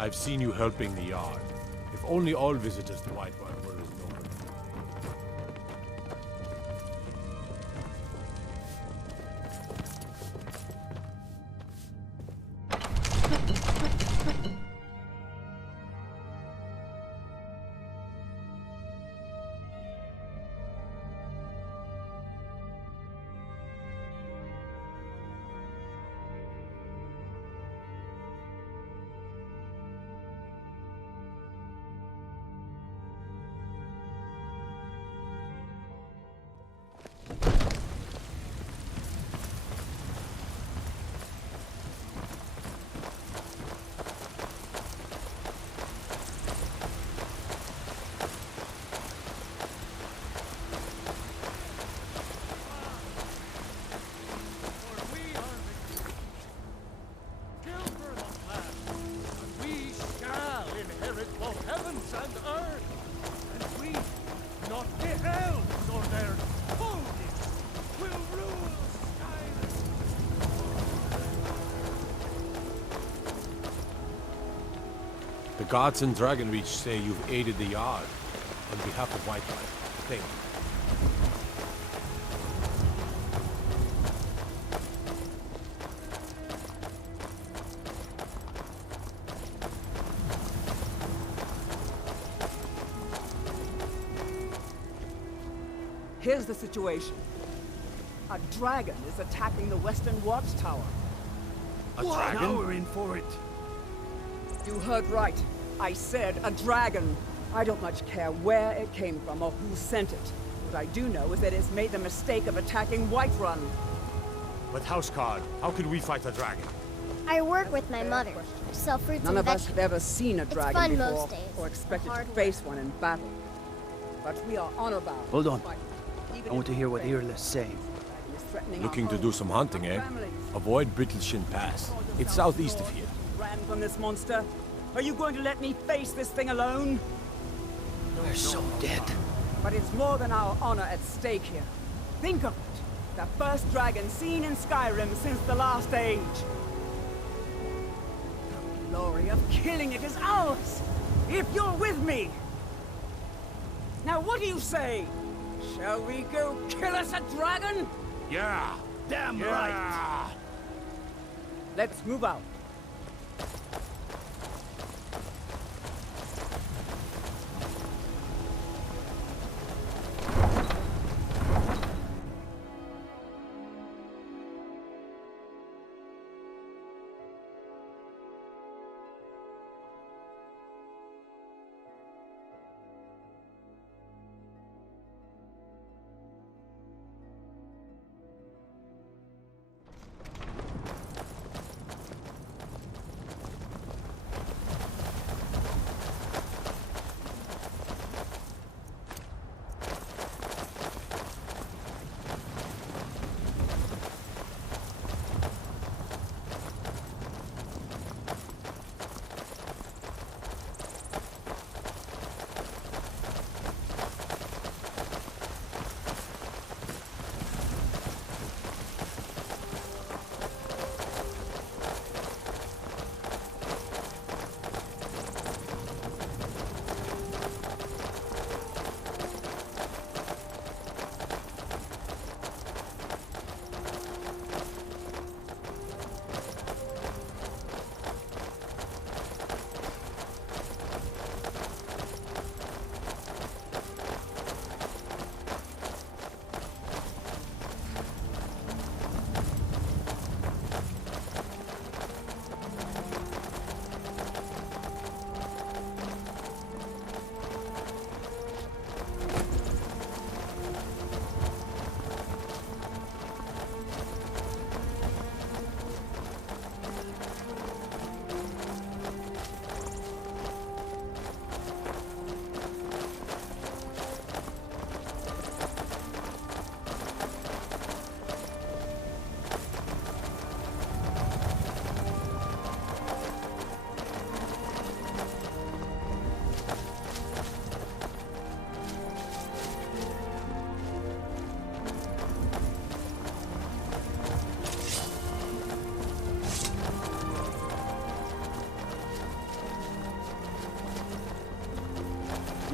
I've seen you helping the Yard. If only all visitors to Whiterun were as noble. The gods in Dragonreach say you've aided the Yard on behalf of Whiterun. Thank you. Here's the situation. A dragon is attacking the Western Watchtower. A dragon? Now we're in for it. You heard right. I said a dragon. I don't much care where it came from or who sent it. What I do know is that it's made the mistake of attacking Whiterun. But Houseguard, how can we fight a dragon? I work with my mother. I sell fruits None and of us vegetables. have ever seen a dragon fun before, most days. or expected to Hard face one in battle. But we are honor-bound. Hold on. Even I want to if hear what the Earl is saying. dragon is threatening Looking our to do homes, some hunting, our eh? families. Avoid Brittleshin Pass. It's southeast of here. Ran from this monster. Are you going to let me face this thing alone? We're so dead. But it's more than our honor at stake here. Think of it. The first dragon seen in Skyrim since the last age. The glory of killing it is ours, if you're with me. Now what do you say? Shall we go kill us a dragon? Yeah! Damn right. Let's move out.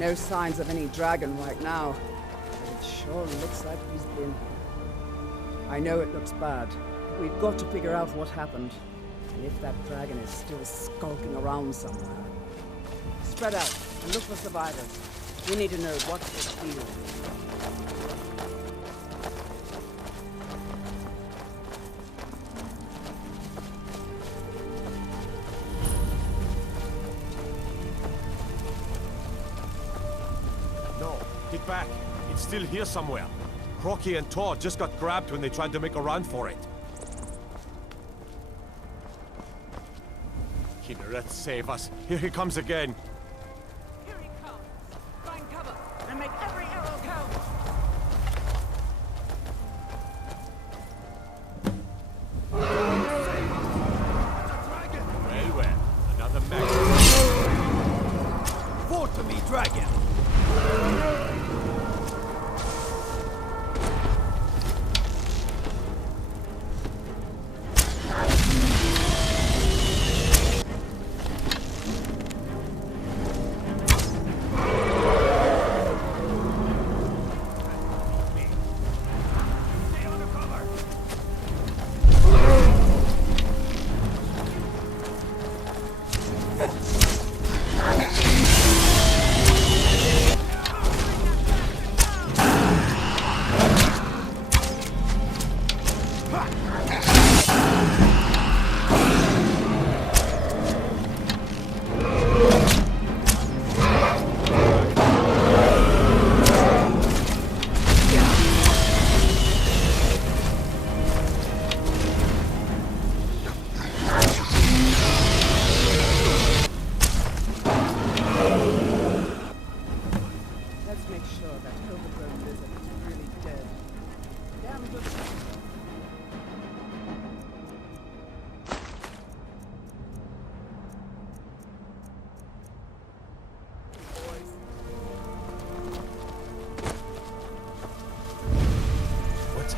No signs of any dragon right now, but it sure looks like he's been here. I know it looks bad, but we've got to figure out what happened, and if that dragon is still skulking around somewhere. Spread out and look for survivors. We need to know what's this deal. No, get back. It's still here somewhere. Crocky and Todd just got grabbed when they tried to make a run for it. Kinneret, save us. Here he comes again. Here he comes! Find cover and make every arrow count! Well, another mech. Fort to me, dragon!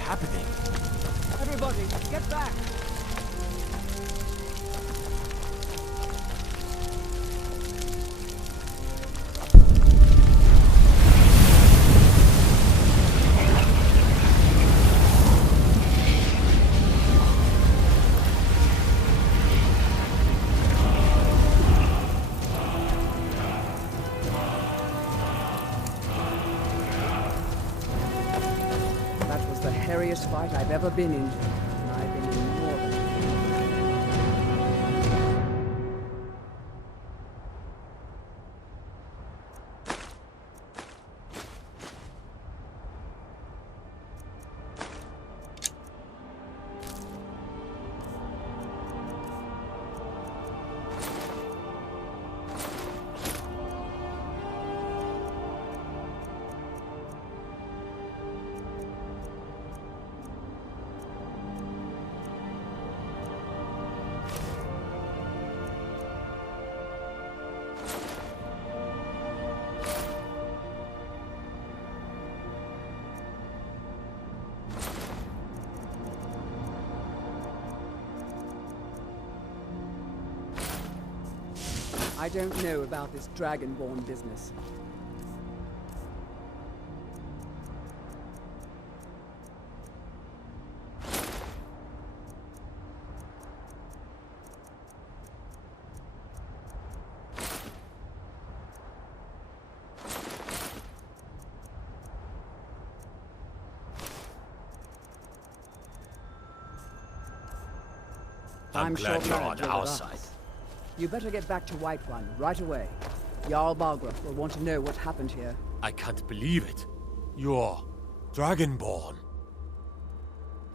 Happening? Everybody, get back! Hairiest fight I've ever been in, and I've been in more than I don't know about this Dragonborn business. I'm glad sure you're on Manager our with us. side. You better get back to Whiterun right away. Jarl Balgruuf will want to know what happened here. I can't believe it. You're Dragonborn.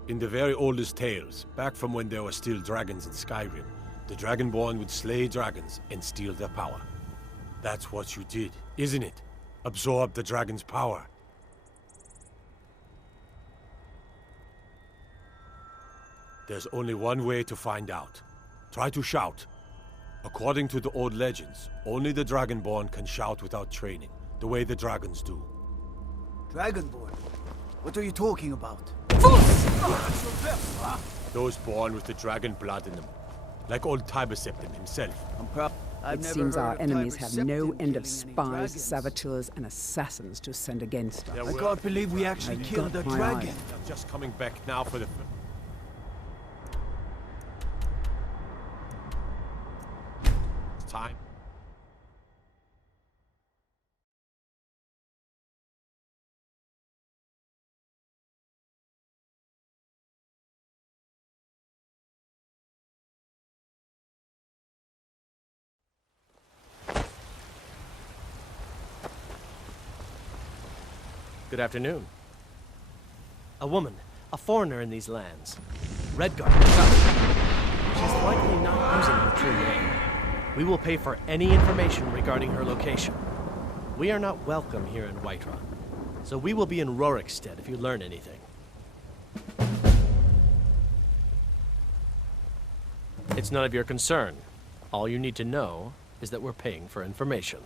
In the very oldest tales, back from when there were still dragons in Skyrim, the Dragonborn would slay dragons and steal their power. That's what you did, isn't it? Absorb the dragon's power. There's only one way to find out. Try to shout. According to the old legends, only the Dragonborn can shout without training, the way the dragons do. Dragonborn? What are you talking about? Those born with the dragon blood in them. Like old Tiberseptim himself. I'm proud. It seems our enemies have no end of spies, saboteurs, and assassins to send against us. I can't believe we actually killed a dragon. I'm just coming back now for the... time. Good afternoon. A woman, a foreigner in these lands. Redguard. She's likely not using her true name. We will pay for any information regarding her location. We are not welcome here in Whiterun, so we will be in Rorikstead if you learn anything. It's none of your concern. All you need to know is that we're paying for information.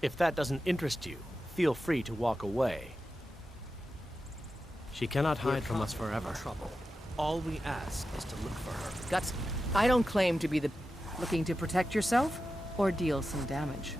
If that doesn't interest you, feel free to walk away. She cannot hide from us forever. All we ask is to look for her. Guts, I don't claim to be the... Looking to protect yourself or deal some damage?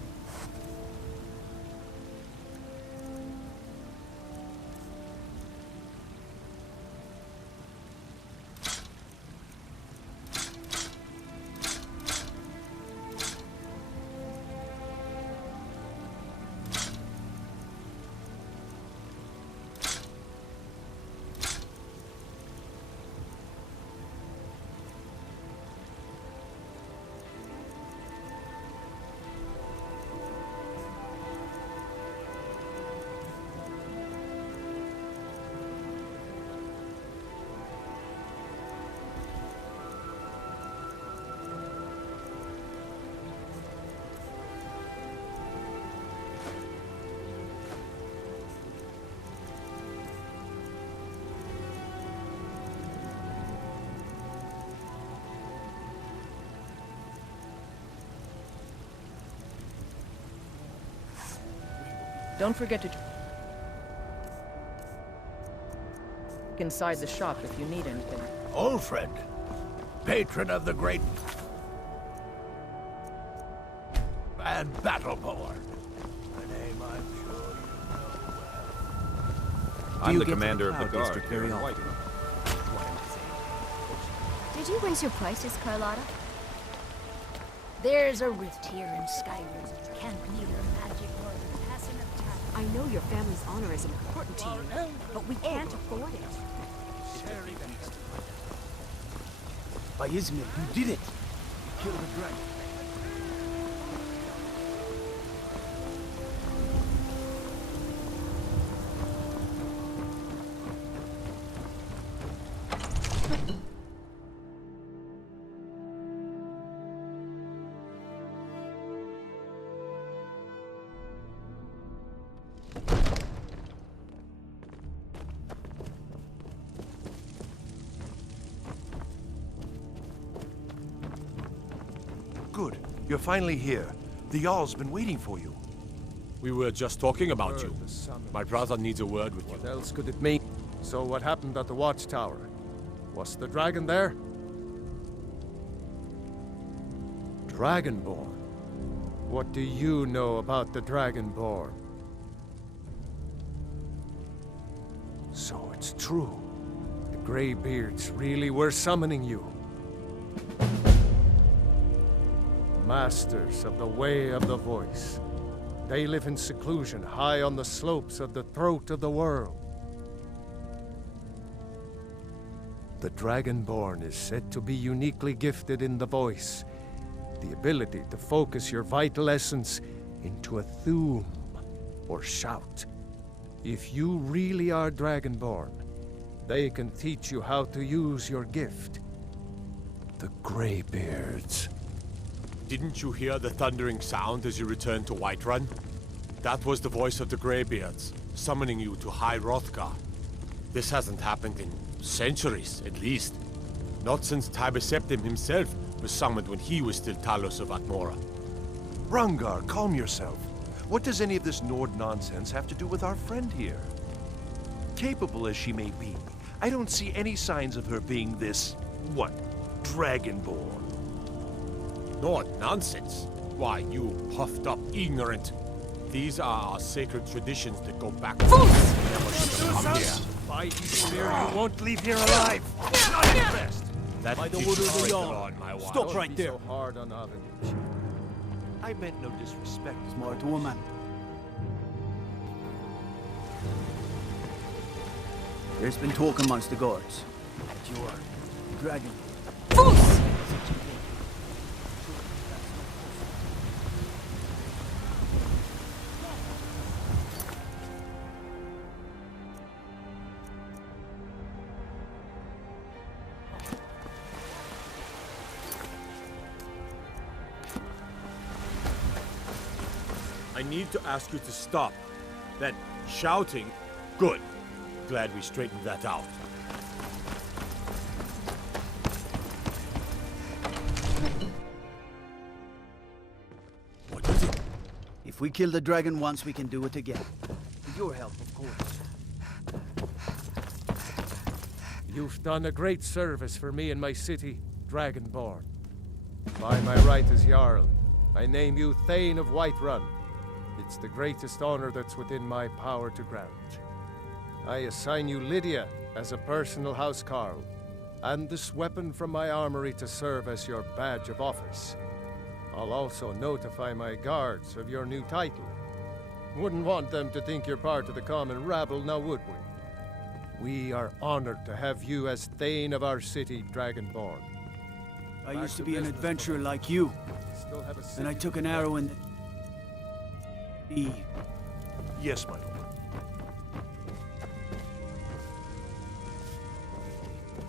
Don't forget to check inside the shop if you need anything. Old friend, patron of the great and Battleborn. A name I'm sure you know well. I'm the commander of the guard here in Whiterun. Did you raise your prices, Carlotta? There's a rift here in Skyrim. Can't neither magic nor the passing of time. I know your family's honor is important to you, but we can't afford it. By Izmir, you did it! You killed the dragon. Good. You're finally here. The Jarl's been waiting for you. We were just talking about you. My brother needs a word with you. What else could it mean? So what happened at the Watchtower? Was the dragon there? Dragonborn? What do you know about the Dragonborn? So it's true. The Greybeards really were summoning you. Masters of the Way of the Voice. They live in seclusion, high on the slopes of the throat of the world. The Dragonborn is said to be uniquely gifted in the voice, the ability to focus your vital essence into a thum, or shout. If you really are Dragonborn, they can teach you how to use your gift. The Greybeards. Didn't you hear the thundering sound as you returned to Whiterun? That was the voice of the Greybeards, summoning you to High Hrothgar. This hasn't happened in centuries, at least. Not since Tibeseptim himself was summoned when he was still Talos of Atmora. Rungar, calm yourself. What does any of this Nord nonsense have to do with our friend here? Capable as she may be, I don't see any signs of her being this, Dragonborn. Nord nonsense? Why, you puffed up ignorant. These are our sacred traditions that go back. Never should have come here. By Eastmere, you won't leave here alive. Not your best. That By the did order of the break Jarl. law in my watch. Stop right there. So hard on Avenue. I meant no disrespect. Smart woman. There's been talk amongst the guards that you are dragon. I need to ask you to stop. That shouting... Good. Glad we straightened that out. What is it? If we kill the dragon once, we can do it again. With your help, of course. You've done a great service for me and my city, Dragonborn. By my right as Jarl, I name you Thane of Whiterun. It's the greatest honor that's within my power to grant. I assign you Lydia as a personal housecarl, and this weapon from my armory to serve as your badge of office. I'll also notify my guards of your new title. Wouldn't want them to think you're part of the common rabble, now would we? We are honored to have you as Thane of our city, Dragonborn. I used to be an adventurer like you, and I took an arrow in the... Yes, my lord.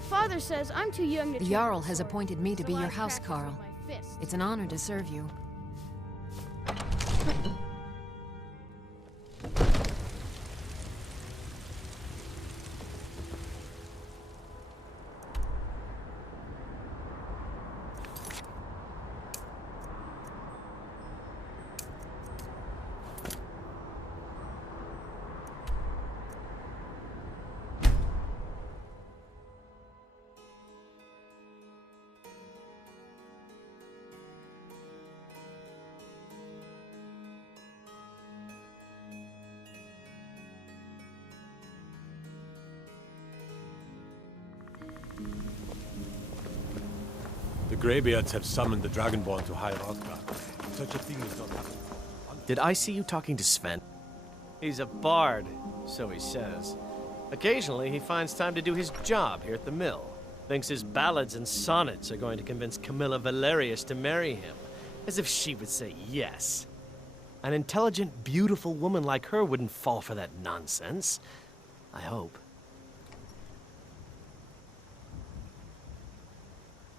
Father says I'm too young to... The Jarl has appointed me to be your housecarl. It's an honor to serve you. The Greybeards have summoned the Dragonborn to High Rockta. Such a thing has not happened. Did I see you talking to Sven? He's a bard, so he says. Occasionally, he finds time to do his job here at the mill. Thinks his ballads and sonnets are going to convince Camilla Valerius to marry him. As if she would say yes. An intelligent, beautiful woman like her wouldn't fall for that nonsense. I hope.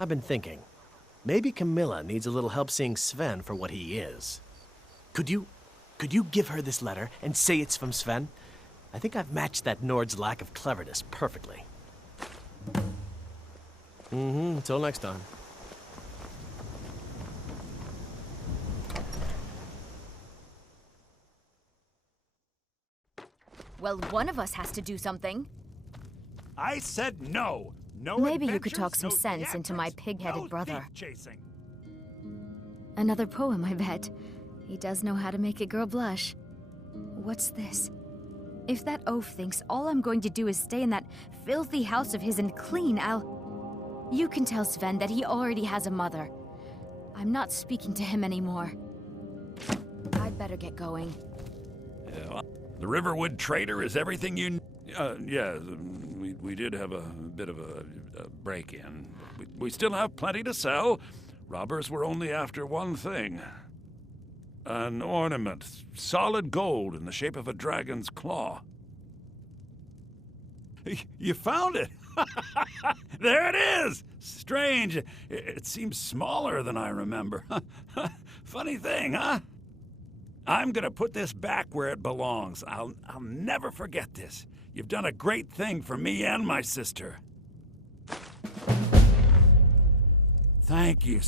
I've been thinking. Maybe Camilla needs a little help seeing Sven for what he is. Could you give her this letter and say it's from Sven? I think I've matched that Nord's lack of cleverness perfectly. Until next time. Well, one of us has to do something. I said no. No. Maybe you could talk some sense into my pig-headed brother. Chasing. Another poem, I bet. He does know how to make a girl blush. What's this? If that oaf thinks all I'm going to do is stay in that filthy house of his and clean, You can tell Sven that he already has a mother. I'm not speaking to him anymore. I'd better get going. Yeah, well, the Riverwood trader is everything you... yeah, we did have a bit of a break-in. We still have plenty to sell. Robbers were only after one thing. An ornament, solid gold in the shape of a dragon's claw. You found it! There it is! Strange. It seems smaller than I remember. Funny thing, huh? I'm gonna put this back where it belongs. I'll never forget this. You've done a great thing for me and my sister. Thank you.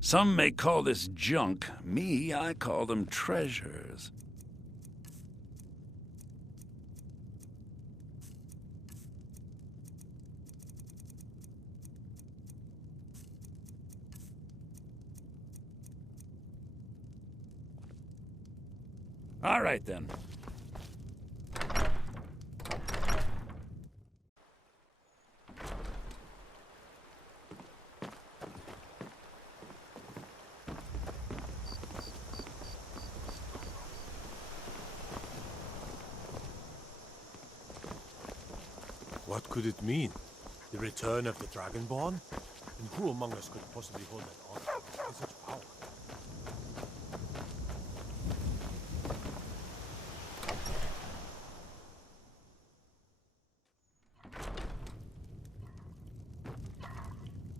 Some may call this junk. Me, I call them treasures. All right, then. What could it mean? The return of the Dragonborn? And who among us could possibly hold that honor with such power?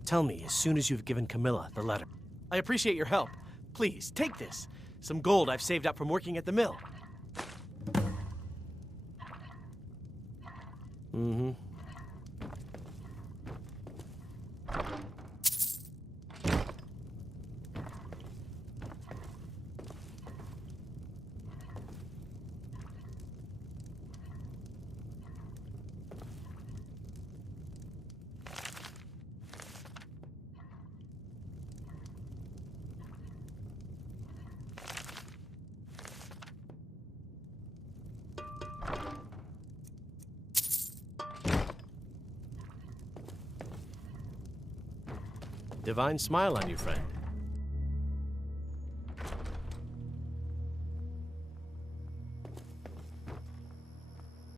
Tell me as soon as you've given Camilla the letter. I appreciate your help. Please, take this. Some gold I've saved up from working at the mill. Mm-hmm. Divine smile on you, friend.